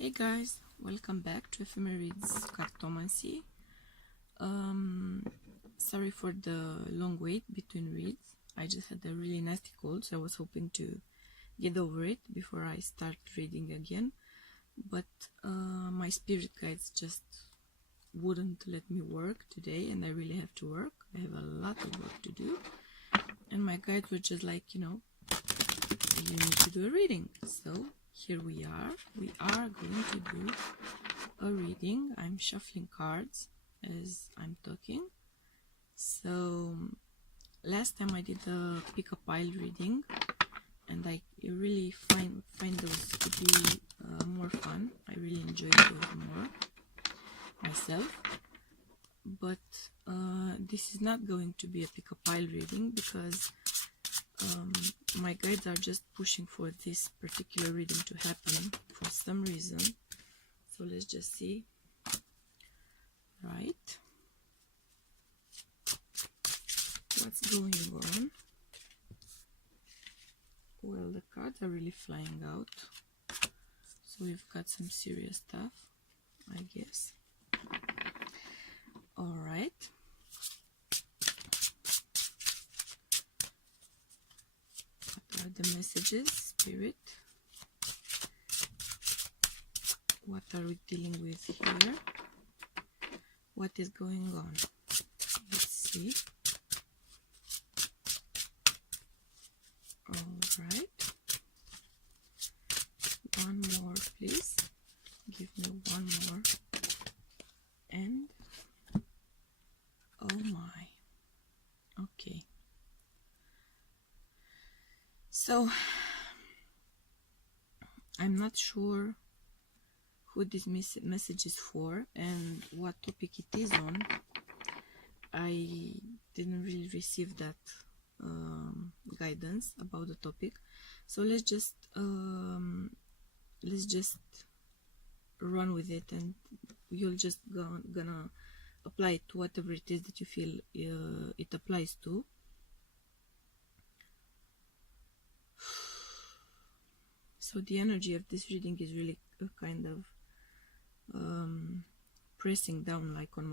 Hey guys, welcome back to Ephemerid's Cartomancy. Sorry for the long wait between reads. I just had a really nasty cold, so I was hoping to get over it before I start reading again. But my spirit guides just wouldn't let me work today, and I really have to work. I have a lot of work to do. And my guides were just like, you need to do a reading. So here we are. We are going to do a reading. I'm shuffling cards as I'm talking. So last time I did a pick a pile reading, and I really find those to be more fun. I really enjoy those more myself. But this is not going to be a pick a pile reading because my guides are just pushing for this particular reading to happen for some reason. So let's just see. Right, what's going on? Well, the cards are really flying out, so we've got some serious stuff, I guess. All right. What are the messages, Spirit? What are we dealing with here? What is going on? Let's see. All right. One more, please. Give me one more. And oh my. Okay. So I'm not sure who this message is for and what topic it is on. I didn't really receive that guidance about the topic, so let's just run with it, and you'll just gonna apply it to whatever it is that you feel it applies to. So the energy of this reading is really a kind of pressing down, like on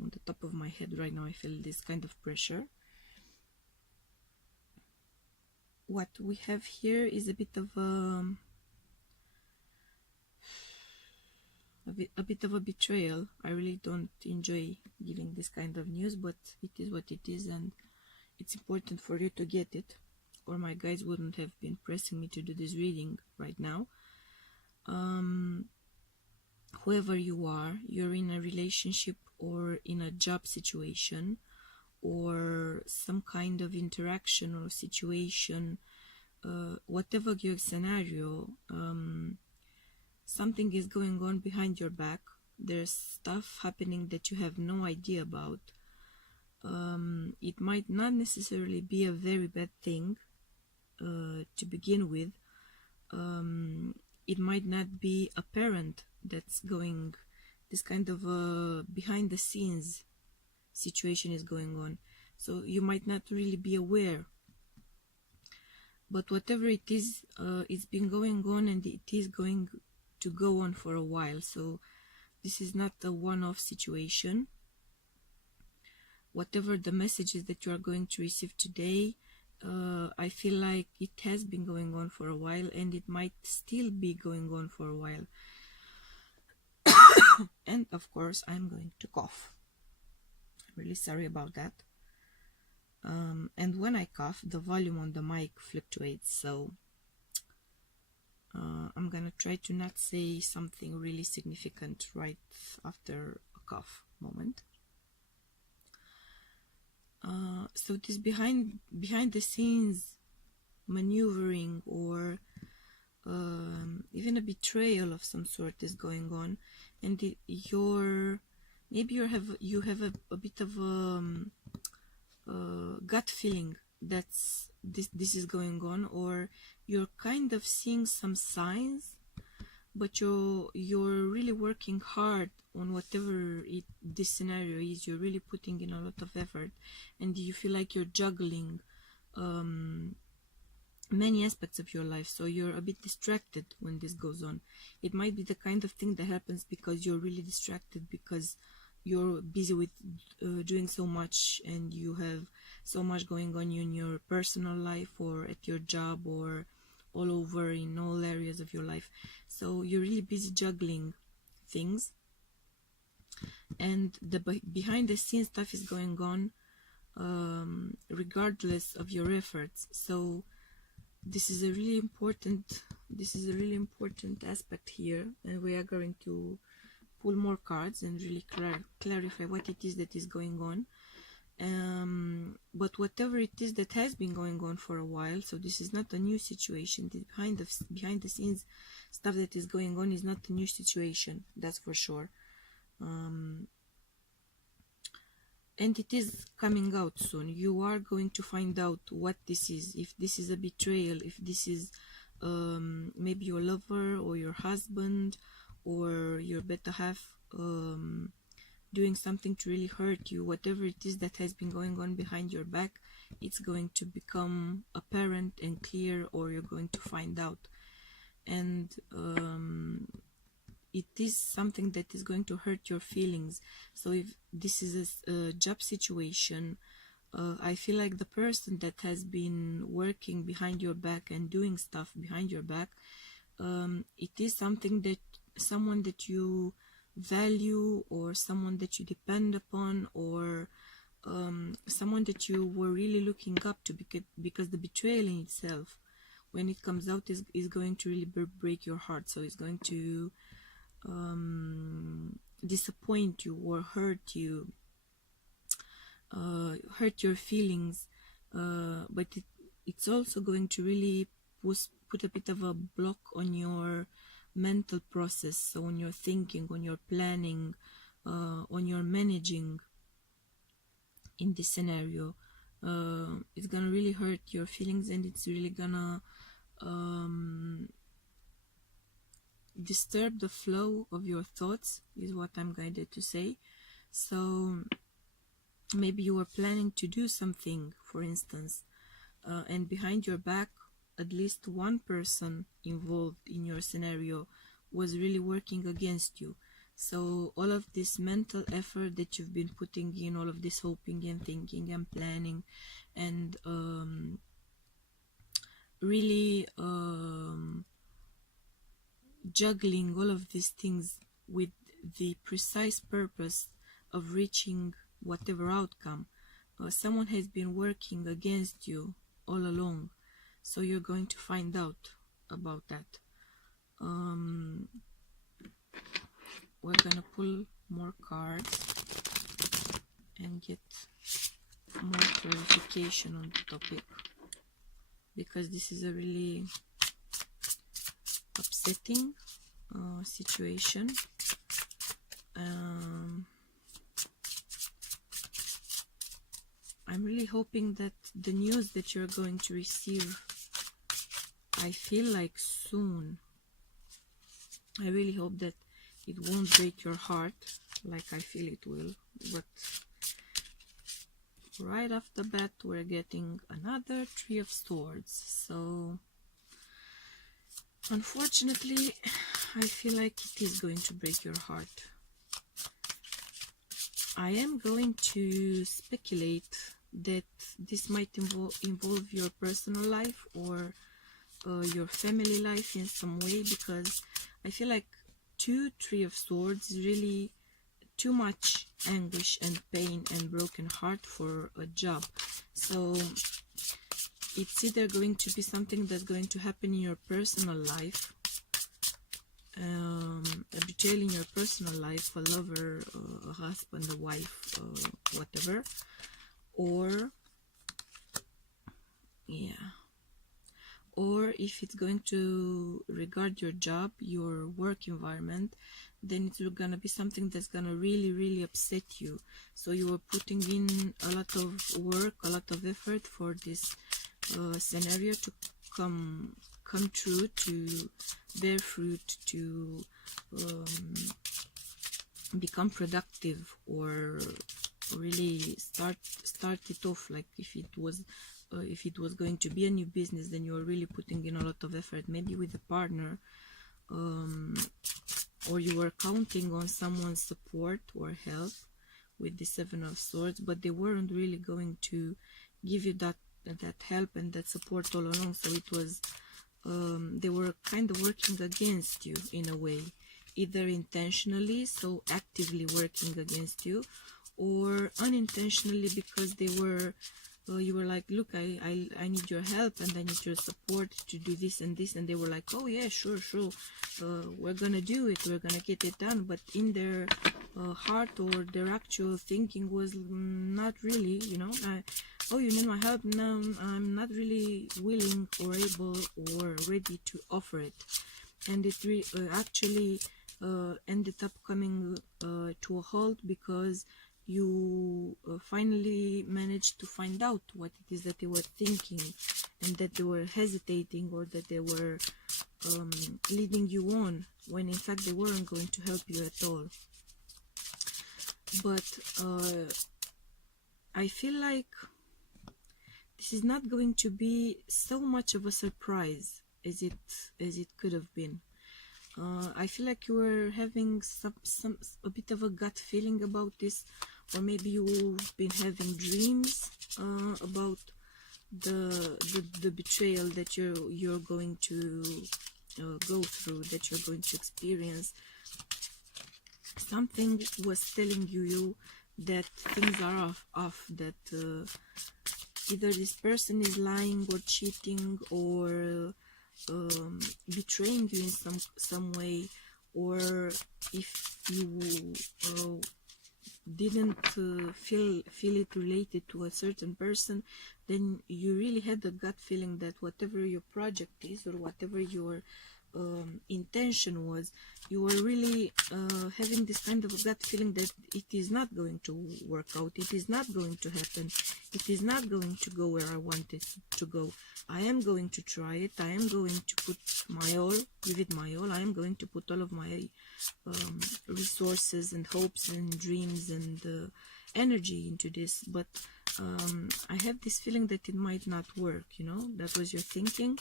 the top of my head right now. I feel this kind of pressure. What we have here is a bit of a betrayal. I really don't enjoy giving this kind of news, but it is what it is, and it's important for you to get it, or my guides wouldn't have been pressing me to do this reading right now. Whoever you are, you're in a relationship or in a job situation or some kind of interaction or situation, whatever your scenario, something is going on behind your back. There's stuff happening that you have no idea about. It might not necessarily be a very bad thing to begin with. It might not be a parent that's going, this kind of behind the scenes situation is going on, so you might not really be aware, but whatever it is, it's been going on, and it is going to go on for a while. So this is not a one-off situation. Whatever the messages that you are going to receive today, I feel like it has been going on for a while, and it might still be going on for a while. And of course I'm going to cough. I'm really sorry about that. And when I cough, the volume on the mic fluctuates, so I'm gonna try to not say something really significant right after a cough moment. So this behind the scenes maneuvering, or even a betrayal of some sort is going on, and maybe you have a bit of a gut feeling that this is going on, or you're kind of seeing some signs, but you're really working hard on whatever this scenario is. You're really putting in a lot of effort, and you feel like you're juggling many aspects of your life, so you're a bit distracted when this goes on. It might be the kind of thing that happens because you're really distracted, because you're busy with doing so much, and you have so much going on in your personal life or at your job or all over in all areas of your life. So you're really busy juggling things, and the behind the scenes stuff is going on regardless of your efforts. So this is a really important aspect here, and we are going to pull more cards and really clarify what it is that is going on. But whatever it is that has been going on for a while, so this is not a new situation. The behind the scenes stuff that is going on is not a new situation, that's for sure. And it is coming out soon. You are going to find out what this is. If this is a betrayal, if this is maybe your lover or your husband or your better half doing something to really hurt you. Whatever it is that has been going on behind your back, it's going to become apparent and clear, or you're going to find out. And it is something that is going to hurt your feelings. So if this is a job situation, I feel like the person that has been working behind your back and doing stuff behind your back, it is someone that you value, or someone that you depend upon, or someone that you were really looking up to, because the betrayal in itself, when it comes out, is going to really break your heart. So it's going to disappoint you or hurt you, hurt your feelings, but it's also going to really put a bit of a block on your mental process, so on your thinking, on your planning, on your managing in this scenario. It's gonna really hurt your feelings, and it's really gonna disturb the flow of your thoughts, is what I'm guided to say. So maybe you were planning to do something, for instance, and behind your back, at least one person involved in your scenario was really working against you. So all of this mental effort that you've been putting in, all of this hoping and thinking and planning, and really juggling all of these things with the precise purpose of reaching whatever outcome, someone has been working against you all along. So you're going to find out about that. We're gonna pull more cards and get more clarification on the topic, because this is a really upsetting situation. I'm really hoping that the news that you're going to receive, I feel like soon, I really hope that it won't break your heart like I feel it will. But right off the bat, we're getting another Three of Swords. So unfortunately, I feel like it is going to break your heart. I am going to speculate that this might involve your personal life or your family life in some way, because I feel like Three of Swords is really too much anguish and pain and broken heart for a job. So it's either going to be something that's going to happen in your personal life, a betrayal in your personal life, a lover, a husband, a wife, whatever, or if it's going to regard your job, your work environment, then it's gonna be something that's gonna really upset you. So you were putting in a lot of work, a lot of effort for this scenario to come true, to bear fruit, to become productive, or really start it off. Like if it was if it was going to be a new business, then you were really putting in a lot of effort, maybe with a partner, or you were counting on someone's support or help with the Seven of Swords, but they weren't really going to give you that help and that support all along. So it was they were kind of working against you in a way, either intentionally, so actively working against you, or unintentionally, because they were you were like, look, I need your help and I need your support to do this and this, and they were like, oh yeah, sure, we're gonna do it, we're gonna get it done. But in their heart or their actual thinking was not really, you know, oh, you need my help? No, I'm not really willing or able or ready to offer it. And it actually ended up coming to a halt, because you finally managed to find out what it is that they were thinking, and that they were hesitating, or that they were leading you on, when in fact they weren't going to help you at all. But I feel like this is not going to be so much of a surprise as it could have been. I feel like you were having a bit of a gut feeling about this, or maybe you've been having dreams about the betrayal that you're going to go through, that you're going to experience. Something was telling you that things are off, that either this person is lying or cheating or betraying you in some way, or if you didn't feel it related to a certain person, then you really had the gut feeling that whatever your project is, or whatever your intention was, you were really having this kind of a gut feeling that it is not going to work out, it is not going to happen, it is not going to go where I want it to go. I am going to try it, I am going to put my all, give it my all, I am going to put all of my resources and hopes and dreams and energy into this, but I have this feeling that it might not work, you know. That was your thinking.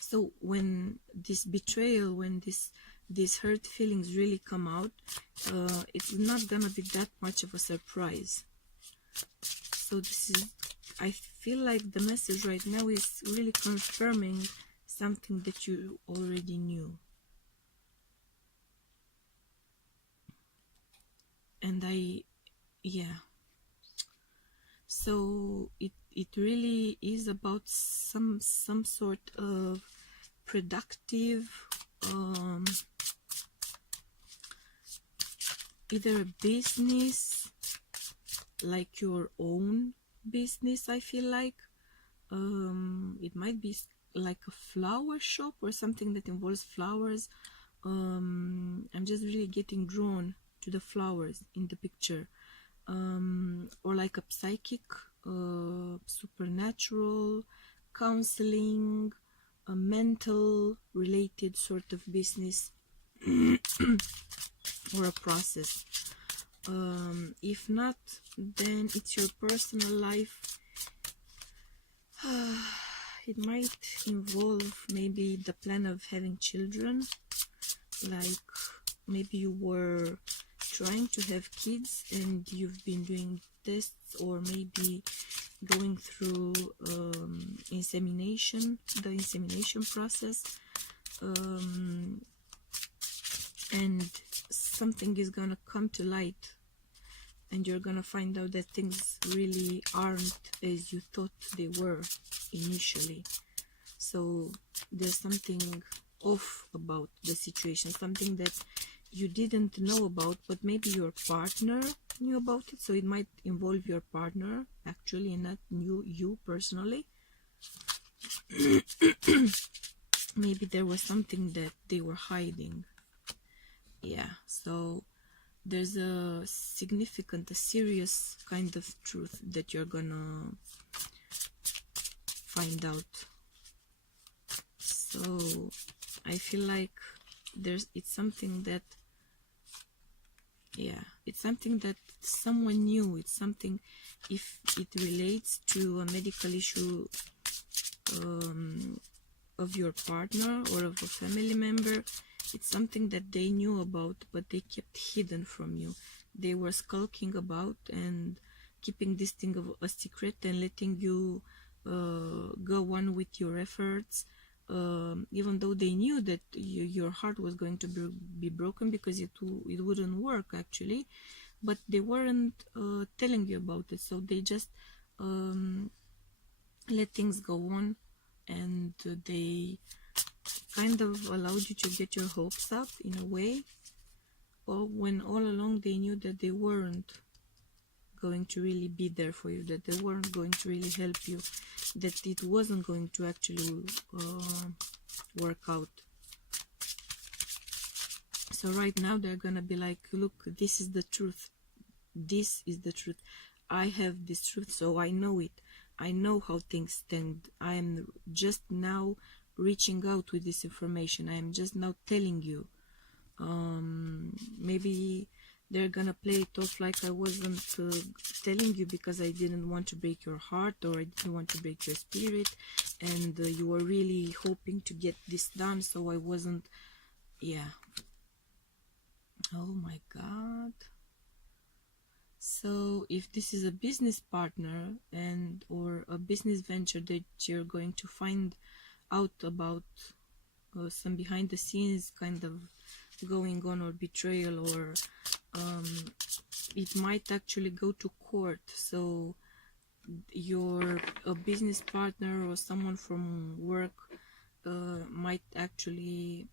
So when this betrayal, when these hurt feelings really come out, it's not gonna be that much of a surprise. So this is, I feel like the message right now is really confirming something that you already knew. And yeah. So it really is about some sort of productive, either a business, like your own business. I feel like it might be like a flower shop or something that involves flowers. I'm just really getting drawn to the flowers in the picture, or like a psychic, supernatural, counseling, a mental related sort of business or a process. If not, then it's your personal life. It might involve maybe the plan of having children, like maybe you were trying to have kids and you've been doing tests, or maybe going through the insemination process, and something is gonna come to light, and you're gonna find out that things really aren't as you thought they were initially. So there's something off about the situation, something that you didn't know about, but maybe your partner knew about it. So it might involve your partner actually, and not you personally. Maybe there was something that they were hiding. Yeah, so there's a significant, a serious kind of truth that you're gonna find out. So I feel like it's something that yeah, it's something that someone knew. It's something, if it relates to a medical issue of your partner or of a family member, it's something that they knew about, but they kept hidden from you. They were skulking about and keeping this thing of a secret and letting you go on with your efforts, even though they knew that your heart was going to be broken, because it wouldn't work actually, but they weren't telling you about it. So they just let things go on, and they kind of allowed you to get your hopes up in a way, or when all along they knew that they weren't going to really be there for you, that they weren't going to really help you, that it wasn't going to actually work out. So right now they're gonna be like, look, this is the truth. This is the truth. I have this truth, so I know it. I know how things stand. I am just now reaching out with this information. I am just now telling you. Maybe they're gonna play it off like I wasn't telling you because I didn't want to break your heart, or I didn't want to break your spirit, and you were really hoping to get this done, so I wasn't. Yeah. Oh my God. So if this is a business partner and or a business venture that you're going to find out about some behind the scenes kind of going on, or betrayal, or it might actually go to court. So your a business partner or someone from work might actually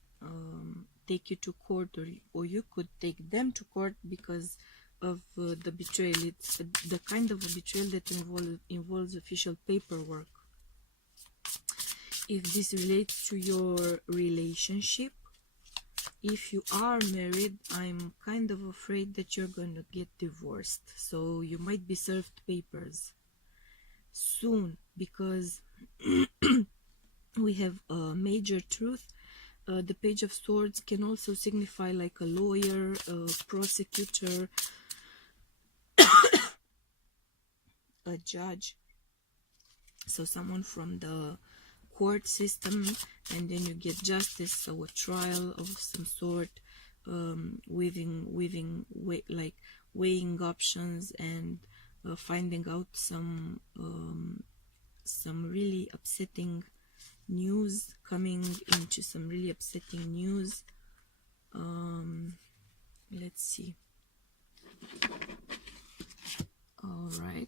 take you to court, or you could take them to court because of the betrayal. It's the kind of a betrayal that involves official paperwork. If this relates to your relationship, if you are married, I'm kind of afraid that you're gonna get divorced. So you might be served papers soon, because we have a major truth. The Page of Swords can also signify like a lawyer, a prosecutor, a judge, so someone from the court system, and then you get justice, so a trial of some sort, weighing options, and finding out some really upsetting news, coming into some really upsetting news. Let's see. All right.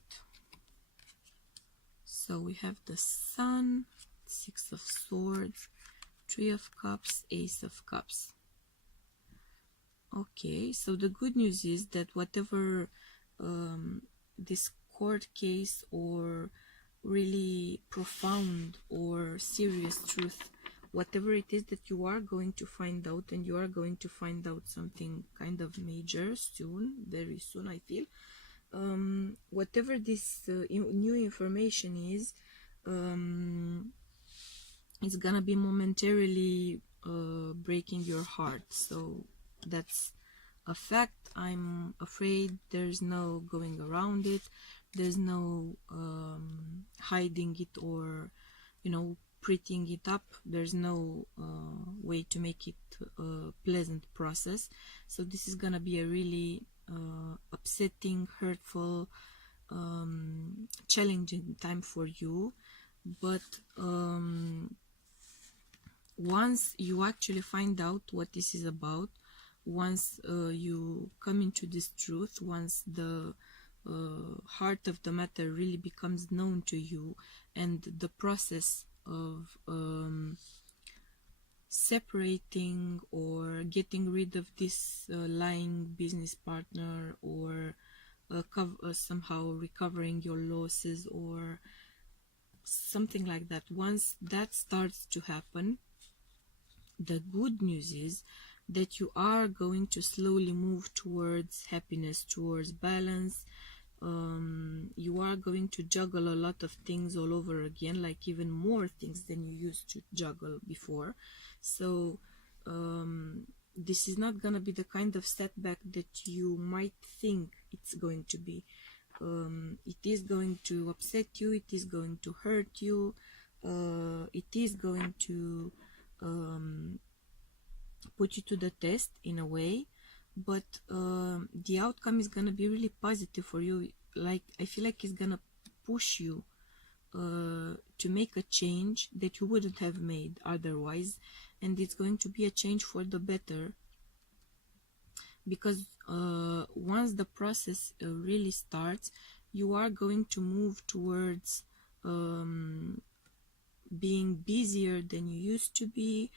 So we have the Sun, Six of Swords, Three of Cups, Ace of Cups. Okay, so the good news is that whatever this court case or really profound or serious truth, whatever it is that you are going to find out, and you are going to find out something kind of major soon, very soon, I feel. Whatever this new information is, it's gonna be momentarily breaking your heart. So that's a fact. I'm afraid there's no going around it. There's no hiding it, or prettying it up. There's no way to make it a pleasant process. So this is gonna be a really upsetting, hurtful, challenging time for you. But once you actually find out what this is about, once you come into this truth, once the heart of the matter really becomes known to you, and the process of separating or getting rid of this lying business partner, or somehow recovering your losses or something like that, once that starts to happen, the good news is that you are going to slowly move towards happiness, towards balance. You are going to juggle a lot of things all over again, like even more things than you used to juggle before. So this is not gonna be the kind of setback that you might think it's going to be. It is going to upset you, it is going to hurt you, it is going to put you to the test in a way, but the outcome is gonna be really positive for you. Like, I feel like it's gonna push you to make a change that you wouldn't have made otherwise, and it's going to be a change for the better, because once the process really starts, you are going to move towards being busier than you used to be,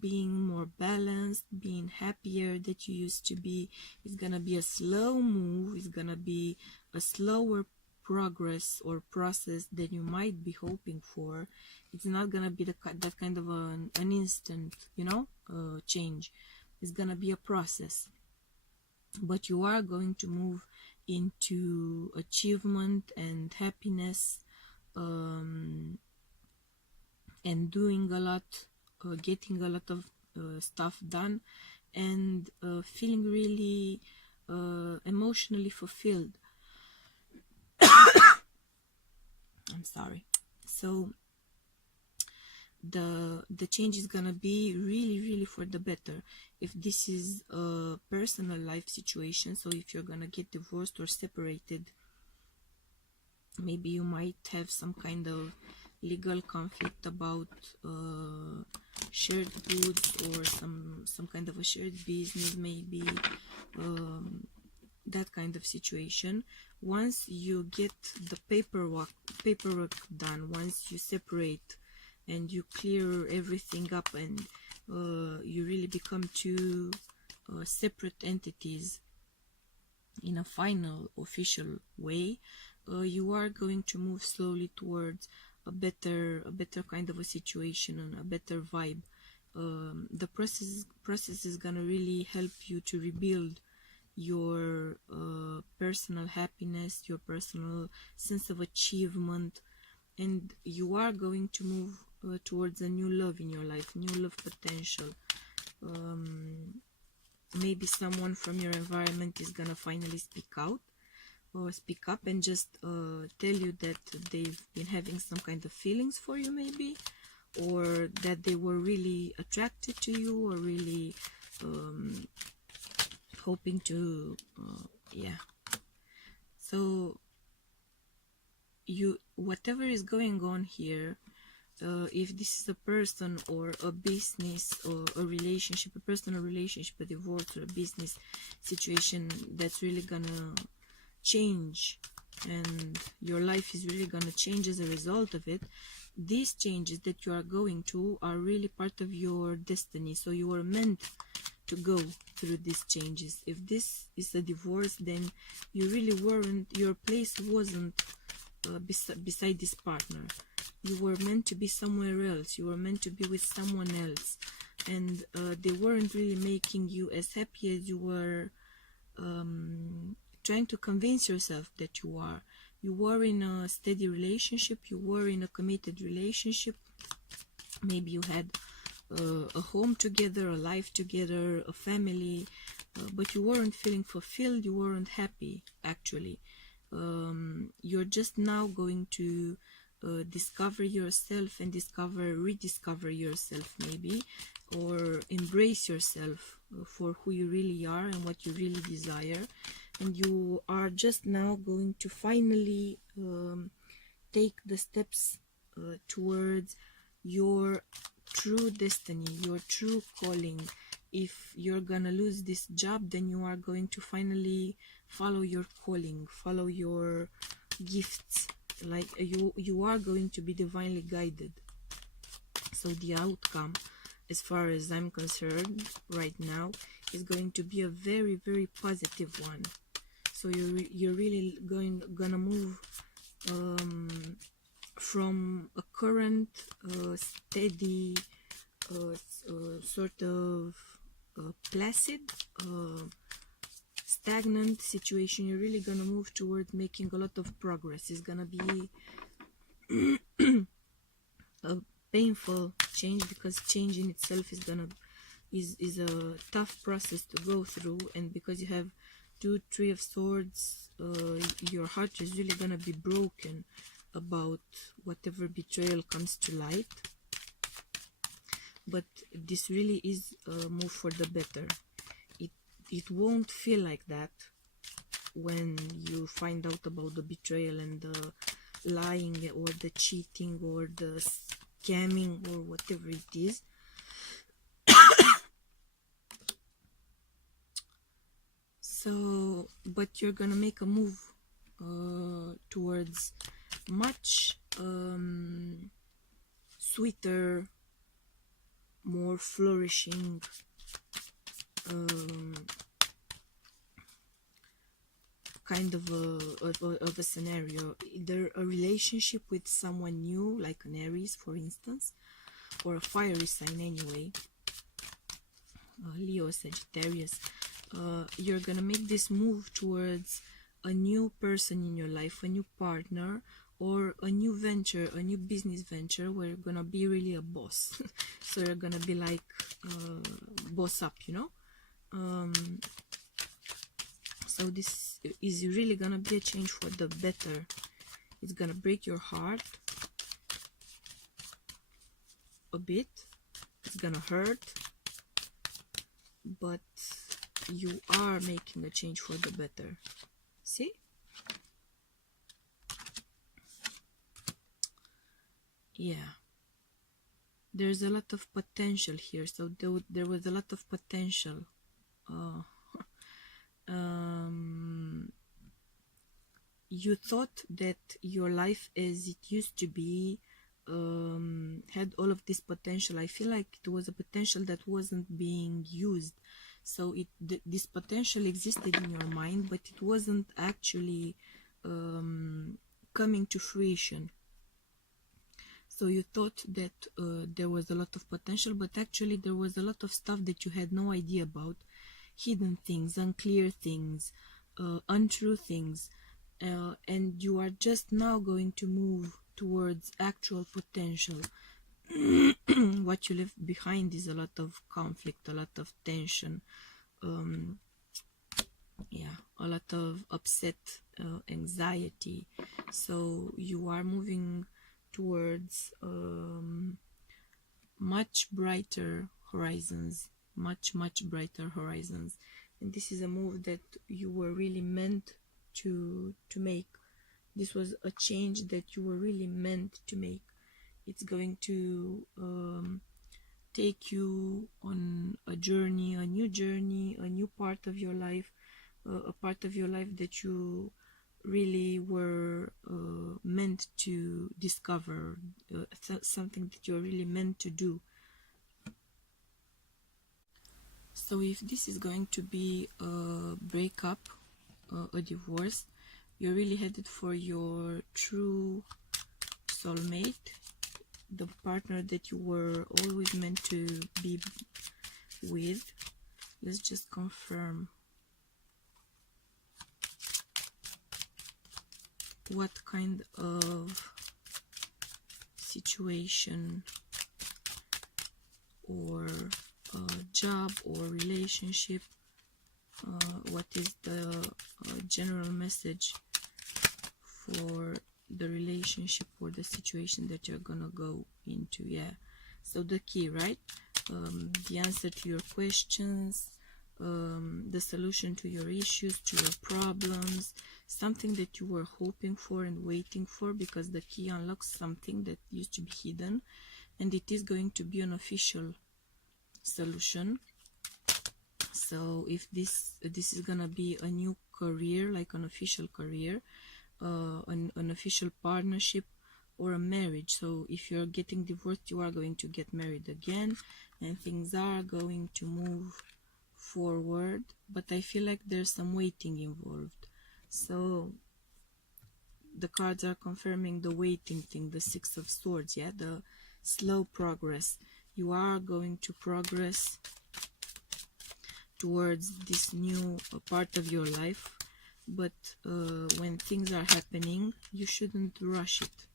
being more balanced, being happier than you used to be. It's gonna be a slow move, it's gonna be a slower progress or process than you might be hoping for. It's not gonna be that kind of an instant, change. It's gonna be a process, but you are going to move into achievement and happiness, and doing a lot, getting a lot of stuff done, and feeling really emotionally fulfilled. I'm sorry. So the change is gonna be really for the better. If this is a personal life situation, so if you're gonna get divorced or separated, maybe you might have some kind of legal conflict about shared goods, or some kind of a shared business, maybe that kind of situation. Once you get the paperwork done, once you separate and you clear everything up, and you really become two separate entities in a final official way, you are going to move slowly towards a better kind of a situation and a better vibe. The process is gonna really help you to rebuild your personal happiness, your personal sense of achievement, and you are going to move towards a new love in your life, new love potential. Maybe someone from your environment is gonna finally speak up and just tell you that they've been having some kind of feelings for you, maybe, or that they were really attracted to you, or really hoping to so whatever is going on here, if this is a person or a business or a relationship, a personal relationship, a divorce, or a business situation that's really gonna change, and your life is really gonna change as a result of it, these changes that you are going to are really part of your destiny. So you were meant to go through these changes. If this is a divorce, then you really weren't, your place wasn't beside this partner. You were meant to be somewhere else, you were meant to be with someone else, and they weren't really making you as happy as you were trying to convince yourself that you are. You were in a steady relationship, you were in a committed relationship, maybe you had a home together, a life together, a family, but you weren't feeling fulfilled, you weren't happy, actually. You're just now going to discover yourself and rediscover yourself, maybe, or embrace yourself for who you really are and what you really desire. And you are just now going to finally take the steps towards your true destiny, your true calling. If you're gonna lose this job, then you are going to finally follow your calling, follow your gifts. Like you are going to be divinely guided. So the outcome, as far as I'm concerned right now, is going to be a very positive one. So you're really gonna move from a current steady sort of placid, stagnant situation. You're really gonna move towards making a lot of progress. It's gonna be a painful change, because change in itself is gonna is a tough process to go through, and because you have 2, 3 of swords, your heart is really gonna be broken about whatever betrayal comes to light. But this really is a move for the better. It won't feel like that when you find out about the betrayal and the lying or the cheating or the scamming or whatever it is. So, but you're gonna make a move towards much sweeter, more flourishing kind of a scenario. Either a relationship with someone new, like an Aries, for instance, or a fiery sign anyway, Leo, Sagittarius. You're gonna make this move towards a new person in your life, a new partner, or a new venture, a new business venture where you're gonna be really a boss. So you're gonna be like boss up, you know. So this is really gonna be a change for the better. It's gonna break your heart a bit, it's gonna hurt, but you are making a change for the better. See? Yeah, there's a lot of potential here. So there was a lot of potential. You thought that your life as it used to be had all of this potential. I feel like it was a potential that wasn't being used. So this potential existed in your mind, but it wasn't actually coming to fruition. So you thought that there was a lot of potential, but actually there was a lot of stuff that you had no idea about. Hidden things, unclear things, untrue things. And you are just now going to move towards actual potential. What you left behind is a lot of conflict, a lot of tension, yeah, a lot of upset, anxiety. So you are moving towards much brighter horizons, much brighter horizons. And this is a move that you were really meant to make. This was a change that you were really meant to make. It's going to take you on a journey, a new part of your life, a part of your life that you really were meant to discover, something that you're really meant to do. So if this is going to be a breakup, a divorce, you're really headed for your true soulmate, the partner that you were always meant to be with. Let's just confirm what kind of situation or job or relationship, what is the general message for the relationship or the situation that you're gonna go into. Yeah, so the key, right? The answer to your questions, the solution to your issues, to your problems, something that you were hoping for and waiting for, because the key unlocks something that used to be hidden, and it is going to be an official solution. So if this is gonna be a new career, like an official career, an official partnership, or a marriage. So if you're getting divorced, you are going to get married again, and things are going to move forward. But I feel like there's some waiting involved. So the cards are confirming the waiting thing, the Six of Swords, yeah, the slow progress. You are going to progress towards this new part of your life, but when things are happening, you shouldn't rush it.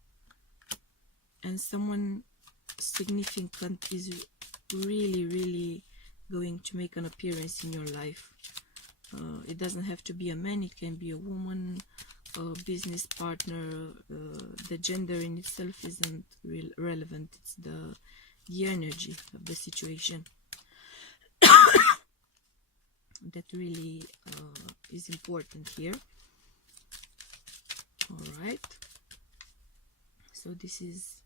And someone significant is really going to make an appearance in your life. It doesn't have to be a man, it can be a woman, a business partner. The gender in itself isn't relevant, it's the energy of the situation that really is important here. All right, so this is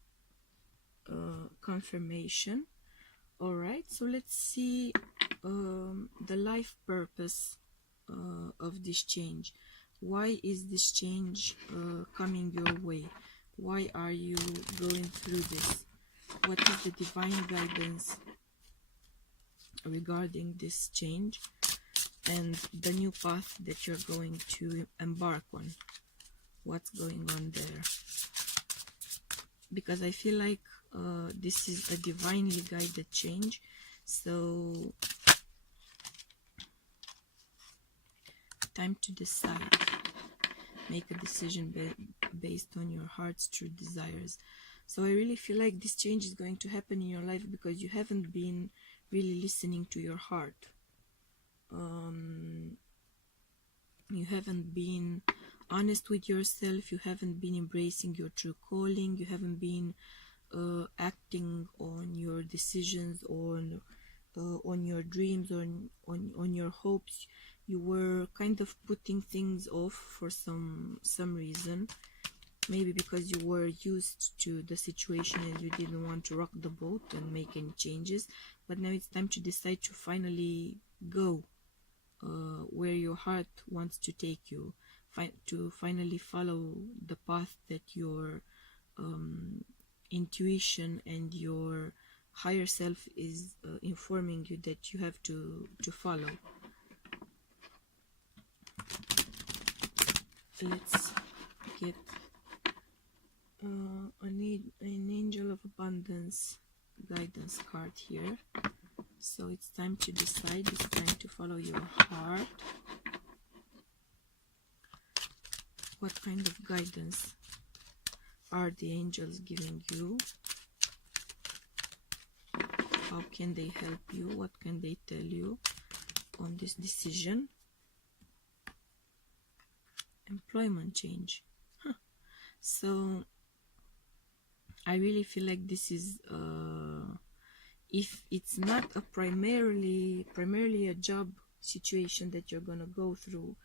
confirmation. All right, so let's see the life purpose of this change. Why is this change coming your way? Why are you going through this? What is the divine guidance regarding this change and the new path that you're going to embark on? What's going on there? Because I feel like this is a divinely guided change. So time to decide. Make a decision based on your heart's true desires. So I really feel like this change is going to happen in your life because you haven't been really listening to your heart. You haven't been honest with yourself. You haven't been embracing your true calling. You haven't been acting on your decisions, on your dreams, on your hopes. You were kind of putting things off for some reason, maybe because you were used to the situation and you didn't want to rock the boat and make any changes. But now it's time to decide to finally go where your heart wants to take you, to finally follow the path that your intuition and your higher self is informing you that you have to follow. Let's get an angel of abundance guidance card here. So it's time to decide, it's time to follow your heart. What kind of guidance are the angels giving you? How can they help you? What can they tell you on this decision? Employment change. So I really feel like this is if it's not a primarily a job situation that you're gonna go through,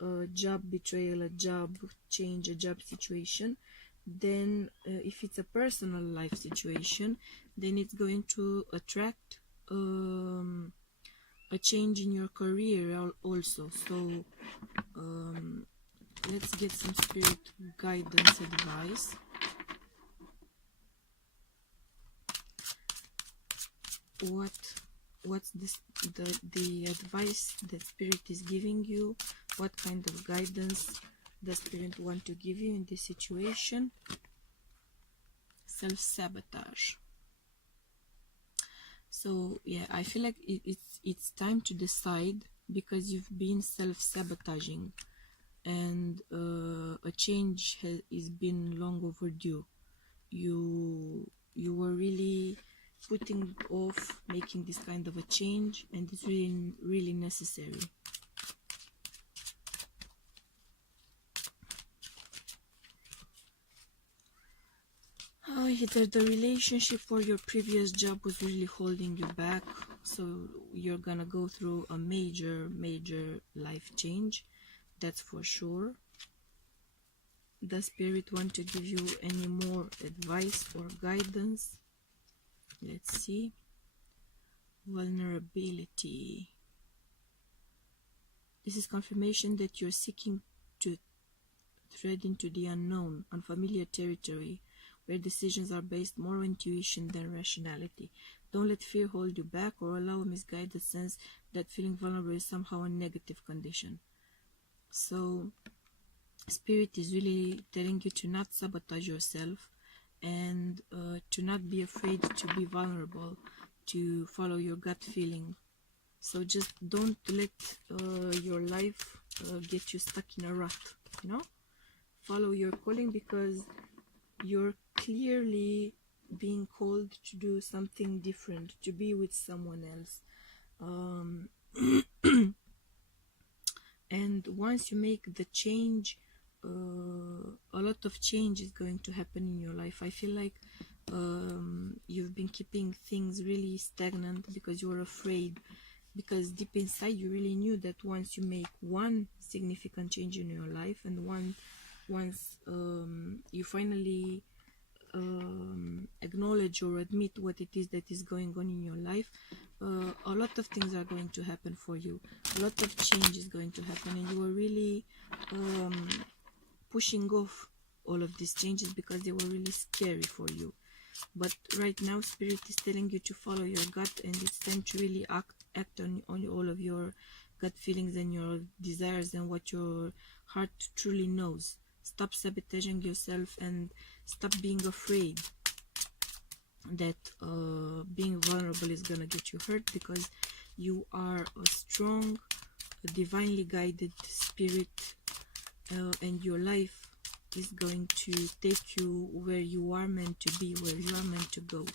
a job betrayal, a job change, a job situation, then if it's a personal life situation, then it's going to attract a change in your career also. So let's get some spirit guidance advice. What's this, the advice that spirit is giving you? What kind of guidance does spirit want to give you in this situation? Self-sabotage. So yeah, I feel like it's time to decide, because you've been self-sabotaging and a change has been long overdue. You were really putting off making this kind of a change, and it's really necessary. Either the relationship or your previous job was really holding you back, so you're gonna go through a major life change, that's for sure. Does spirit want to give you any more advice or guidance? Let's see. Vulnerability. This is confirmation that you're seeking to tread into the unknown, unfamiliar territory, where decisions are based more on intuition than rationality. Don't let fear hold you back or allow a misguided sense that feeling vulnerable is somehow a negative condition. So spirit is really telling you to not sabotage yourself and to not be afraid to be vulnerable, to follow your gut feeling. So just don't let your life get you stuck in a rut, you know? Follow your calling, because you're clearly being called to do something different, to be with someone else. um, and once you make the change, a lot of change is going to happen in your life. I feel like you've been keeping things really stagnant because you were afraid, because deep inside you really knew that once you make one significant change in your life, and once you finally acknowledge or admit what it is that is going on in your life, a lot of things are going to happen for you. A lot of change is going to happen, and you were really pushing off all of these changes because they were really scary for you. But right now Spirit is telling you to follow your gut, and it's time to really act on all of your gut feelings and your desires and what your heart truly knows. Stop sabotaging yourself and stop being afraid that being vulnerable is gonna get you hurt, because you are a strong, divinely guided spirit, and your life is going to take you where you are meant to be, where you are meant to go.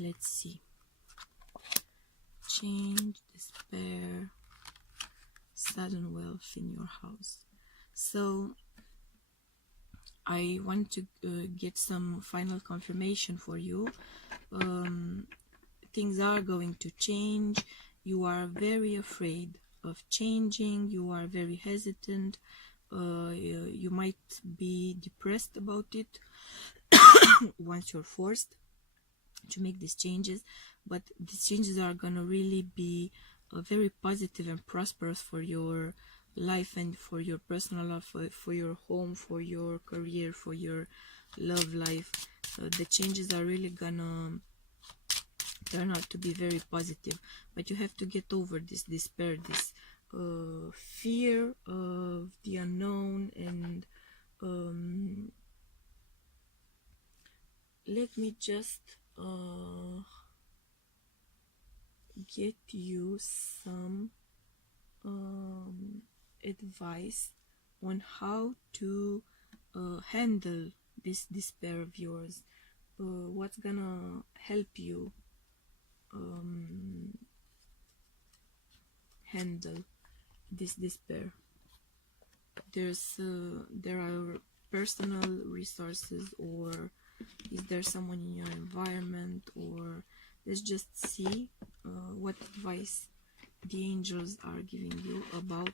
Let's see. Change, despair, sudden wealth in your house. So I want to get some final confirmation for you. Things are going to change. You are very afraid of changing. You are very hesitant. You might be depressed about it once you're forced to make these changes, but these changes are gonna really be very positive and prosperous for your life and for your personal life, for your home, for your career, for your love life. The changes are really gonna turn out to be very positive, but you have to get over this despair, this fear of the unknown. And let me just get you some advice on how to handle this despair of yours. What's gonna help you handle this despair. There are personal resources, or is there someone in your environment, or let's just see what advice the angels are giving you about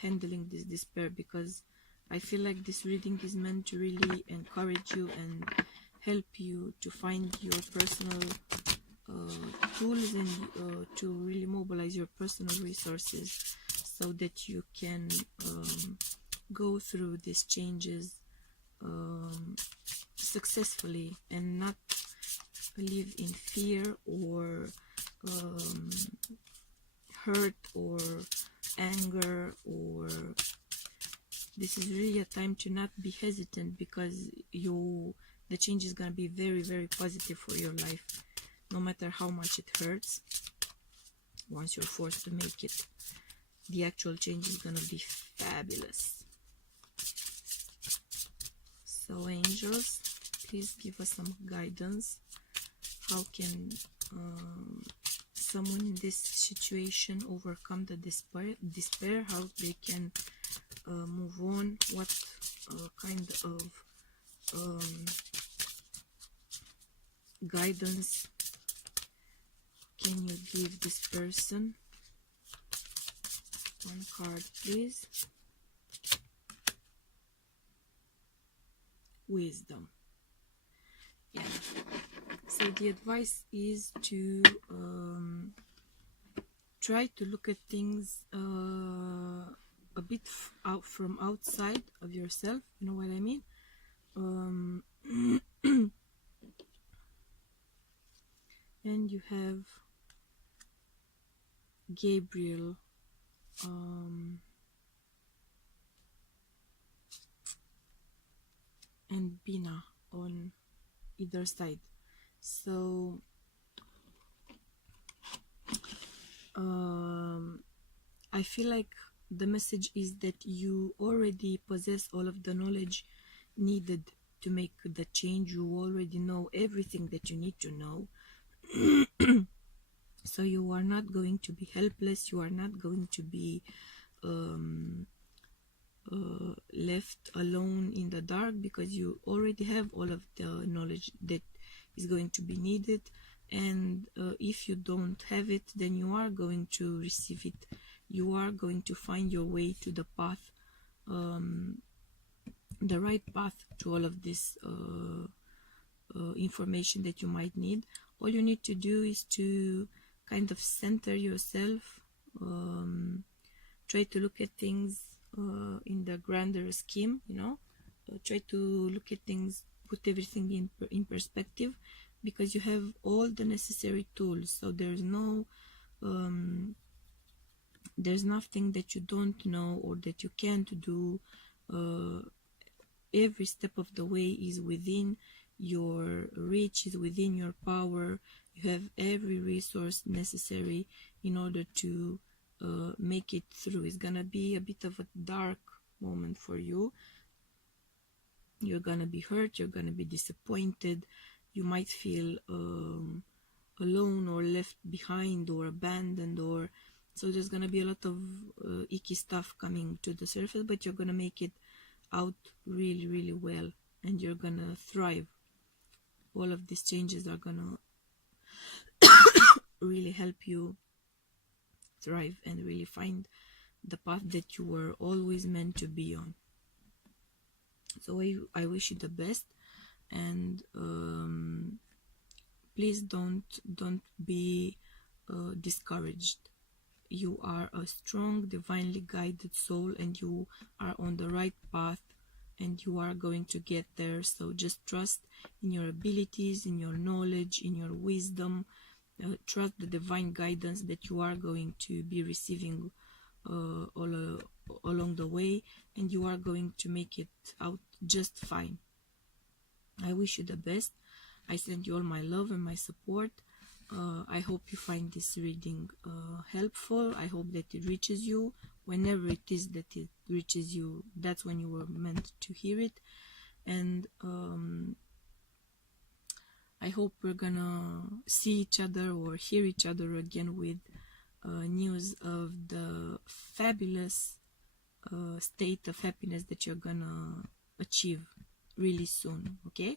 handling this despair, because I feel like this reading is meant to really encourage you and help you to find your personal tools and to really mobilize your personal resources so that you can go through these changes successfully and not live in fear or hurt or anger. Or this is really a time to not be hesitant, because the change is going to be very, very positive for your life, no matter how much it hurts. Once you're forced to make it, the actual change is going to be fabulous. So angels, please give us some guidance. How can someone in this situation overcome the despair? How they can move on? What kind of guidance can you give this person? One card, please. Wisdom. Yeah. So the advice is to try to look at things a bit out from outside of yourself. You know what I mean? And you have Gabriel, and Bina on either side. So I feel like the message is that you already possess all of the knowledge needed to make the change. You already know everything that you need to know. So you are not going to be helpless, you are not going to be left alone in the dark, because you already have all of the knowledge that is going to be needed. And if you don't have it, then you are going to receive it. You are going to find your way to the path, the right path to all of this information that you might need. All you need to do is to kind of center yourself, try to look at things in the grander scheme, try to look at things, put everything in perspective, because you have all the necessary tools. So there's nothing that you don't know or that you can't do. Every step of the way is within your reach, is within your power. You have every resource necessary in order to make it through. It's gonna be a bit of a dark moment for you. You're gonna be hurt, you're gonna be disappointed, you might feel alone or left behind or abandoned, or so there's gonna be a lot of icky stuff coming to the surface, but you're gonna make it out really, really well, and you're gonna thrive. All of these changes are gonna really help you thrive and really find the path that you were always meant to be on. So I wish you the best, and please don't be discouraged. You are a strong, divinely guided soul, and you are on the right path, and you are going to get there. So just trust in your abilities, in your knowledge, in your wisdom. Trust the divine guidance that you are going to be receiving all along the way, and you are going to make it out just fine. I wish you the best. I send you all my love and my support. I hope you find this reading helpful. I hope that it reaches you. Whenever it is that it reaches you, that's when you were meant to hear it. And I hope we're gonna see each other or hear each other again with news of the fabulous state of happiness that you're gonna achieve really soon. Okay,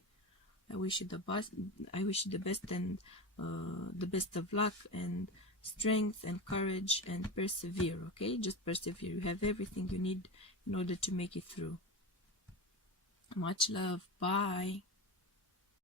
I wish you the best. I wish you the best, and the best of luck and strength and courage, and persevere. Okay, just persevere. You have everything you need in order to make it through. Much love. Bye.